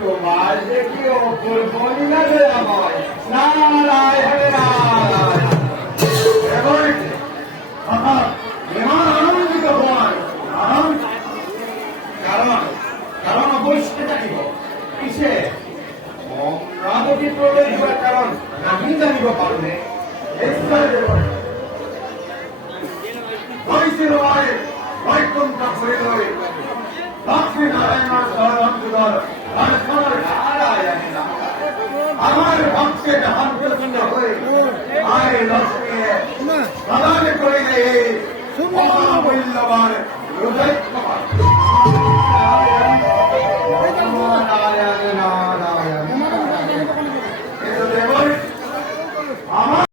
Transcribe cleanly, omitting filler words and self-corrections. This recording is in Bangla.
তোমার যে কি অপূর্ব লীলা রে আমার নারায়ণ নারায়ণ আনন্দিত হওয়ার কারণ অবশ্যই জানিব কিসে অমরাবতী প্রলয় হওয়ার কারণ আমি জানিব পারলে বৈকুণ্ঠ হয়ে লক্ষ্মী নারায়ণ সরঞ্জুদর আমার ভক্তের সন্তুষ্ট হয়ে আয় লক্ষ্মী প্রদান করিলে এই মহামূল্যবান হৃদয়